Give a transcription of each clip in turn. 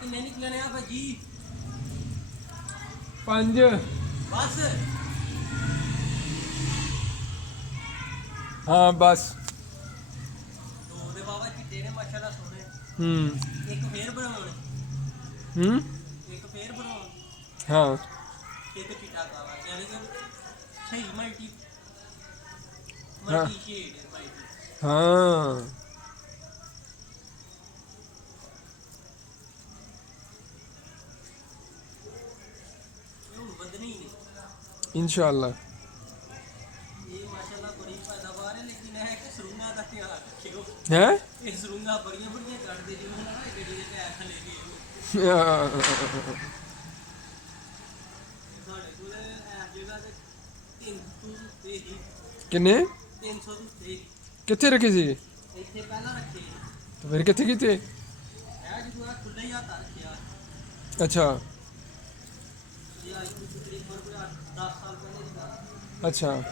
ਕਿੰਨੇ ਨਿਕਲਣੇ ਆ ਭਾਜੀ 5 ਬਸ ਹਾਂ ਬਸ ਦੋ ਦੇ ਬਾਬਾ ਚਿੱਟੇ ਨੇ ਮਾਸ਼ਾਅੱਲਾ ਸੋਹਣੇ ਇੱਕ ਫੇਰ ਬਣਾਉਣ ਇੱਕ ਫੇਰ ਬਣਾਉਣ ਹਾਂ ਇੱਕ ਚਿੱਟਾ ਕਾਲਾ ਯਾਨੀ ਕਿ ਸਹੀ ਮਲਟੀ ਹਾਂ। ਸ਼ੇਡ ਹੈ ਮਲਟੀ ਹਾਂ ਇਹ ਹੁਣ ਵਧਣੀ ਨਹੀਂ ਇਨਸ਼ਾਅੱਲਾ ਇਹ ਮਾਸ਼ਾਅੱਲਾ ਬੜੀ ਪੈਦਾਵਾਰ ਹੈ ਲੇਕਿਨ ਇਹ ਕਿ ਸਰੂੰਗਾ ਦਾ ਧਿਆਨ ਰੱਖਿਓ ਹੈ ਇਹ ਸਰੂੰਗਾ ਬੜੀਆਂ ਬੜੀਆਂ ਕੱਢਦੇ ਜਿਵੇਂ ਨਾ ਗੱਡੀ ਦੇ ਟਾਇਰ ਥੱਲੇ ਗਏ ਸਾਡੇ ਕੋਲ ਇਸ ਜਗ੍ਹਾ ਤੇ 300 ਤੇ ਹੀ ਕਿੰਨੇ 300 ਤੇ ਕਿੱਥੇ ਰੱਖੇ ਸੀ ਇੱਥੇ ਪਹਿਲਾਂ ਰੱਖੇ ਤੇ ਫਿਰ ਕਿੱਥੇ ਕੀਤੇ ਇਹ ਜਦੋਂ ਆ ਖੁੱਲ੍ਹਾ ਹੀ ਹੱਥ ਰੱਖਿਆ ਅੱਛਾ ਇਹ ਅੱਜ ਤੋਂ ਤਕਰੀਬਨ ਕੋਈ 10 ਸਾਲ ਪਹਿਲੇ ਦੀ ਗੱਲ ਅੱਛਾ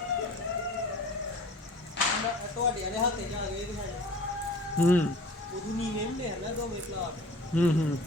ਤੁਹਾਡੇ ਵਾਲੇ ਹੱਥੇ ਜਾ ਗਏ ਤੇ ਹੂੰ ਉਦੋਂ ਨੀਵੇਂ ਹੁੰਦੇ ਹਨ ਨਾ ਦੋਵੇਂ ਪਲਾਟ ਹੂੰ